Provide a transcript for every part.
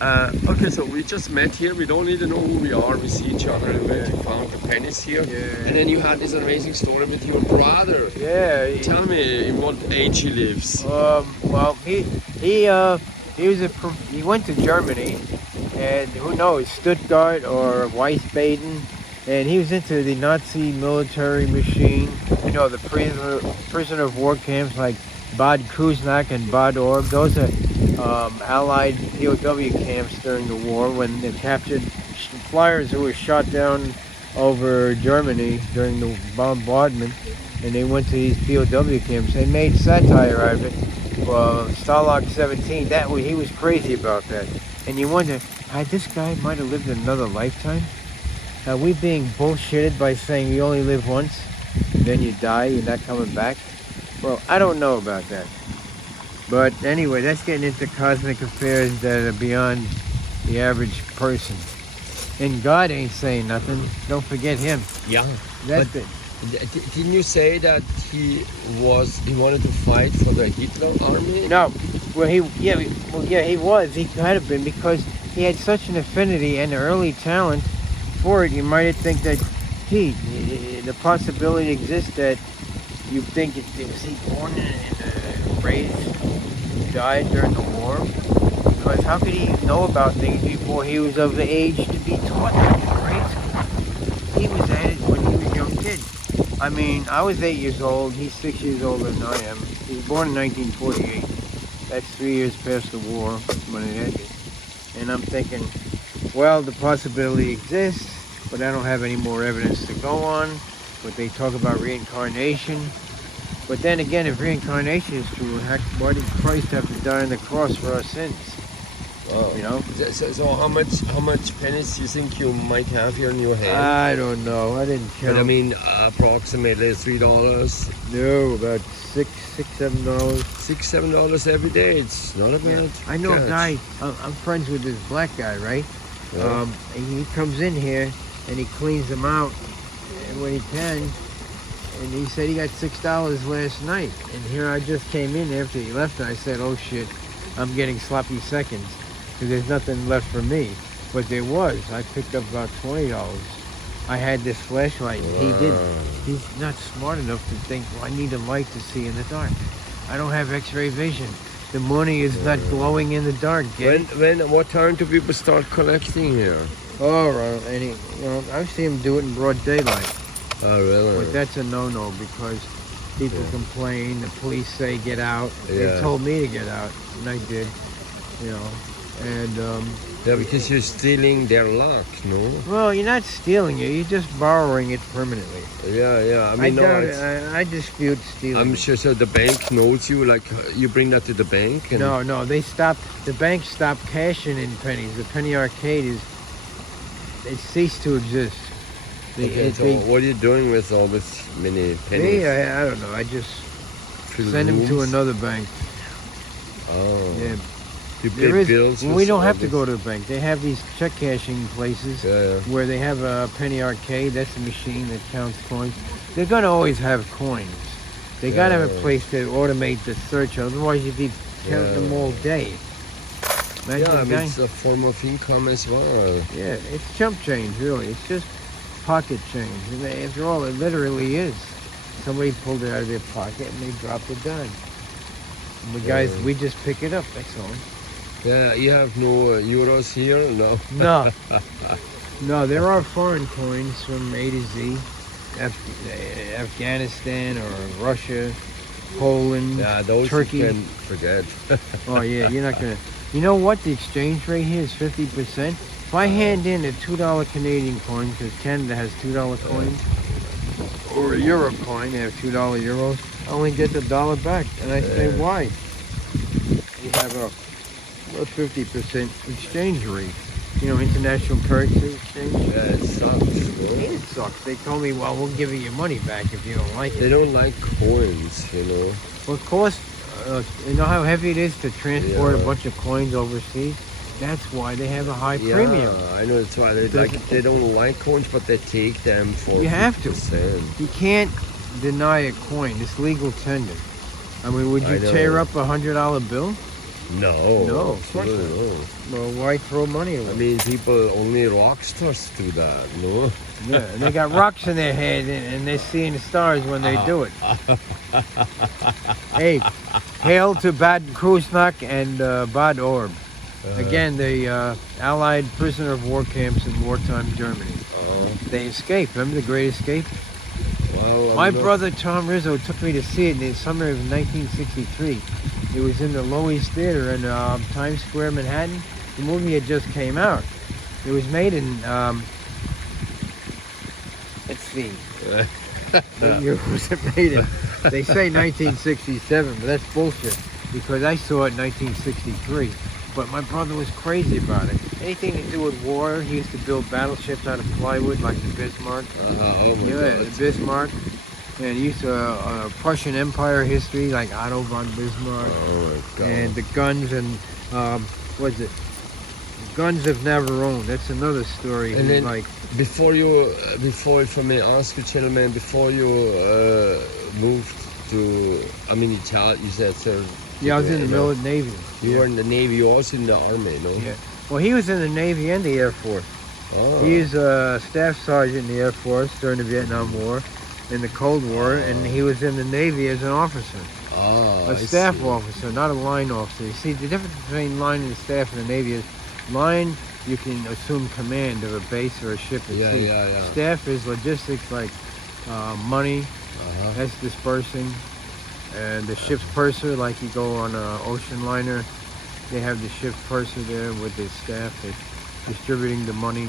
Okay, so we just met here. We don't even know who we are. We see each other and where Yeah. you found the pennies here. Yeah. And then you had this amazing story with your brother. Yeah. Tell me in what age he lives. Well, he went to Germany, and who knows, Stuttgart or Wiesbaden, and he was into the Nazi military machine. You know, the prisoner of war camps like Bad Kreuznach and Bad Orb. Those are Allied POW camps during the war when they captured flyers who were shot down over Germany during the bombardment, and they went to these POW camps. They made satire out of it. Stalag 17. He was crazy about that, and you wonder, this guy might have lived another lifetime. Are we being bullshitted by saying you only live once, then you die, you're not coming back? Well, I don't know about that. But anyway, that's getting into cosmic affairs that are beyond the average person. And God ain't saying nothing. Don't forget him. Yeah. That's it. Didn't you say that he wanted to fight for the Hitler army? No. Well, he was. He could have been, because he had such an affinity and early talent for it. You might think that, the possibility exists that you think was he born and raised, died during the war? Because how could he know about things before he was of the age to be taught them in grade school? He was at it when he was a young kid. I mean, I was 8 years old. He's 6 years older than I am. He was born in 1948. That's 3 years past the war when it ended. And I'm thinking, well, the possibility exists, but I don't have any more evidence to go on. But they talk about reincarnation. But then again, if reincarnation is true, why did Christ have to die on the cross for our sins? Oh. You know? So how much pennies you think you might have here in your hand? I don't know. I didn't count. But I mean, approximately $3. No, about $6-7. $6-7 every day. It's not a bad. I know a catch. guy. I'm friends with this black guy, right? Yeah. And he comes in here and he cleans them out when he can. And he said he got $6 last night. And here I just came in after he left, and I said, "Oh shit, I'm getting sloppy seconds because there's nothing left for me." But there was. I picked up about $20. I had this flashlight. He didn't. He's not smart enough to think, well, I need a light to see in the dark. I don't have X-ray vision. The money is not glowing in the dark. What time do people start collecting here? Oh, right. And I've seen him do it in broad daylight. Oh, really? But that's a no-no because people complain. The police say get out. Yeah. They told me to get out, and I did. And Yeah, because you're stealing their luck, no? well, you're not stealing it. You're just borrowing it permanently. Yeah. I I mean, doubt it. I dispute stealing. I'm sure. So the bank knows you. Like you bring that to the bank. And No, they stopped. The bank stopped cashing in pennies. The penny arcade it ceased to exist. Okay, so what are you doing with all this many pennies? I don't know. I just Fill send them to rooms? another bank. Oh. Yeah. You pay bills. We don't have to go to the bank. They have these check cashing places where they have a penny arcade. That's a machine that counts coins. They're going to always have coins. They got to have a place to automate the search. Otherwise, you'd be counting them all day. Imagine I mean, it's a form of income as well. Yeah, it's chump change, really. It's just pocket change. And after all, it literally is. Somebody pulled it out of their pocket and they dropped a dime. And the guys, we just pick it up, that's all. Yeah, you have no euros here? No. No, there are foreign coins from A to Z. Afghanistan or Russia, Poland, Yeah, those Turkey. you can forget. Oh yeah, you're not gonna. You know what? The exchange rate here is 50%. If I hand in a $2 Canadian coin, because Canada has $2 coins, or a euro coin, they have $2 euros, I only get the dollar back. And I say, why? You have a 50% exchange rate. International currency exchange. Yeah, it sucks. It sucks. They told me, well, we'll give you your money back if you don't like it. They don't like coins, Well, of course, you know how heavy it is to transport a bunch of coins overseas? That's why they have a high premium. I know that's why they don't like coins, but they take them for You have to. 50%. You can't deny a coin. It's legal tender. I mean, would you I know. tear up a $100 bill? No. No, of course absolutely not. Well, why throw money away? I mean, people, only rock stars do that, no? Yeah, and they got rocks in their head and they're seeing the stars when they do it. Hey, hail to Bad Kreuznach and Bad Orb. Again, the Allied prisoner of war camps in wartime Germany. They escaped. Remember the Great Escape? Well, My brother Tom Rizzo took me to see it in the summer of 1963. It was in the Loews Theater in Times Square, Manhattan. The movie had just came out. It was made in, let's see, what year was it made in? They say 1967, but that's bullshit because I saw it in 1963. But my brother was crazy about it. Anything to do with war, he used to build battleships out of plywood like the Bismarck. Oh my Yeah, God. the Bismarck. And he used to Prussian Empire history like Otto von Bismarck. Oh my God. And the guns and what's it? Guns of Navarone. That's another story. And He then- like Before, if I may ask you, gentlemen, before you moved to, I mean, Italy, you said, sir. yeah, I was in the you know, military Navy. You were in the Navy, you were also in the Army, no? Yeah. Well, he was in the Navy and the Air Force. Oh. He was a staff sergeant in the Air Force during the Vietnam War, in the Cold War, and he was in the Navy as an officer, Oh, a staff officer, not a line officer. You see, the difference between line and staff in the Navy is line, you can assume command of a base or a ship at Yeah, sea. yeah. Staff is logistics like money, Uh-huh. that's dispersing, and the ship's purser, like you go on an ocean liner, they have the ship's purser there with the staff that's distributing the money.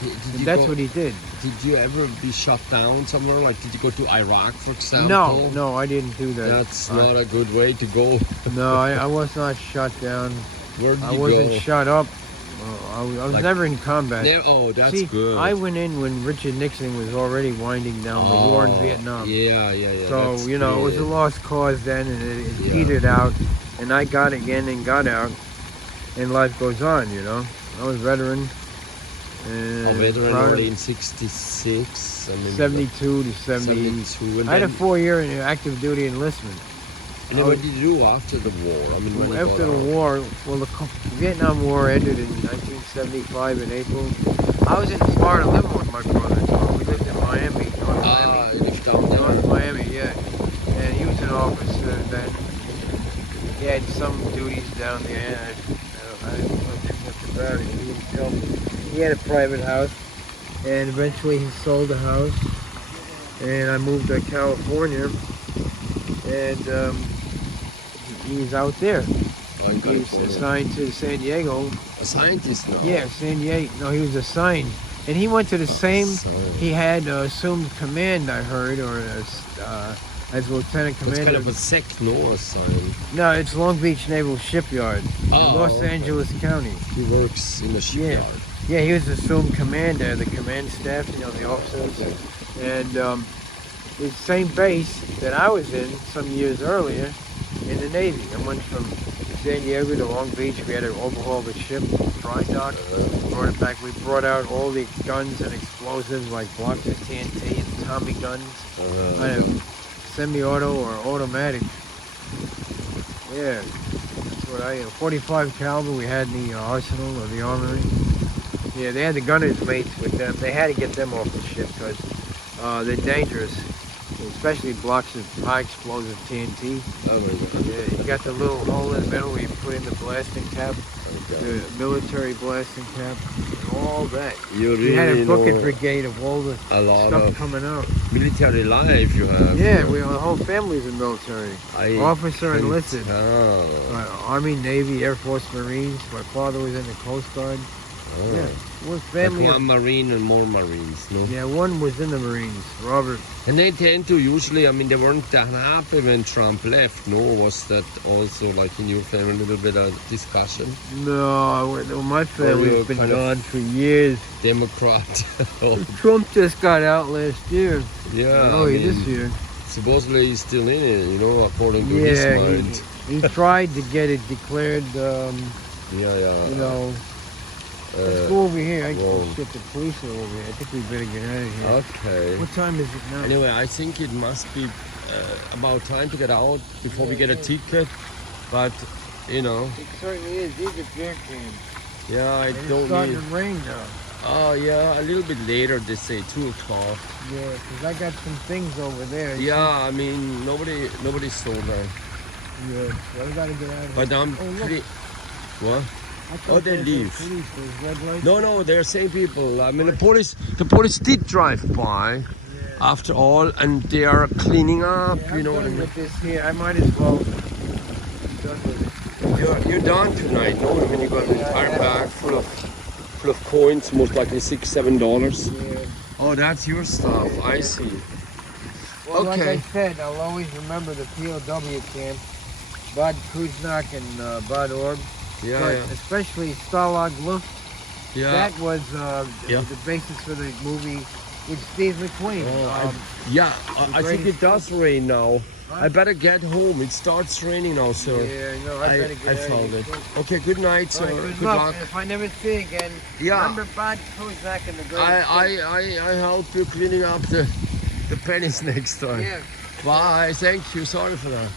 Did And you that's go- what he did. Did you ever be shot down somewhere? Like, did you go to Iraq, for example? No, I didn't do that. That's not a good way to go. No, I was not shot down. Where did I you wasn't go? shot up. I was Like- never in combat. Oh, that's See, good. I went in when Richard Nixon was already winding down the war in Oh, Vietnam. Yeah. So, that's you know, it was a good. lost cause then, and it Yeah. petered out. And I got again and got out, and life goes on, you know. I was veteran. And A veteran proud of- already in 66. I mean, 72 to 70. 72. And I had a then, 4-year active duty enlistment. and then what did you do after the war? I mean, when you After got the out? war, well, the Vietnam War ended in 1975 in April. I was in Florida living with my brother. So we lived in Miami, North Ah, Miami. you lived down there. North Miami, yeah. And he was an officer then. He had some duties down there. I didn't know too much about it. He didn't tell me. He had a private house, and eventually he sold the house. And I moved to California, and he's out there. I'm He's assigned to San Diego. a scientist now. Yeah, San Diego. No, he was assigned. And he went to the same, So, he had assumed command, I heard, or as lieutenant it's commander. kind of a sec, no, a sign. No, it's Long Beach Naval Shipyard, in Oh, Los okay. Angeles County. He works in the shipyard. Yeah, he was assumed commander, the command staff, you know, the officers. And the same base that I was in some years earlier in the Navy. I went from San Diego to Long Beach. We had to overhaul the ship, dry dock, brought it back. We brought out all the guns and explosives like blocks of TNT and Tommy guns. I had semi-auto or automatic. Yeah, that's what I 45 caliber we had in the arsenal or the armory. Yeah, they had the gunners mates with them. They had to get them off the ship because they're dangerous, especially blocks of high explosive TNT. Oh my God. Yeah, you got the little hole in the middle where you put in the blasting cap, Okay. the military blasting cap, and all that. You We had a really bucket know brigade of all the a lot stuff of coming out. military life you have. Yeah, the whole family's in military. I Officer can enlisted. tell. Army, Navy, Air Force, Marines. My father was in the Coast Guard. Oh. Yeah, one Like family. one Marine and more Marines, no? Yeah, one was in the Marines. Robert. And they tend to usually, I mean, they weren't that happy when Trump left, no? Was that also like in your family a little bit of discussion? No, my you family's been kind of- gone for years. Democrat. Oh, Trump just got out last year. yeah. Oh, I mean, this year. supposedly he's still in it, you know, according to Yeah, his mind. he tried to get it declared, Yeah. you know. Let's Uh, go over here. whoa. Shit, the police are over here. I think we better get out of here. okay. What time is it now? Anyway, I think it must be about time to get out before we get a ticket. But you know. It certainly is. These are beer cans. Yeah, I And it's don't starting need. to rain now. Oh yeah, a little bit later. They say 2 o'clock. Yeah, because I got some things over there. Yeah, I mean nobody saw that. Yeah, so I got to get out of here. But I'm Oh, look. pretty. What? I thought Oh, they those were leave. police, those red lights. No, they're same people. I mean, the police did drive by, Yeah. after all, and they are cleaning up. Yeah, You I'm know what I done mean? with this here. I might as well be done with it. You're done tonight. No, I mean you got an entire bag full of coins, most likely $6-7. Yeah. Oh, that's your stuff. I see. Well, like I Okay. said, I'll always remember the POW camp, Bad Kruznak and Bad Orb. Yeah, But yeah, especially Stalag Luft. yeah. That was Yeah. the basis for the movie with Steve McQueen. Oh, yeah, I think it greatest does rain now. Huh? I better get home. It starts raining now, so Yeah, no, I better get I out found of it. here. Okay, good night, All sir. right, Good good luck. luck. And if I never see you again, Yeah. remember Bad Kruznak and the greatest. I help you cleaning up the pennies next time. Yeah. Bye. Thank you. Sorry for that.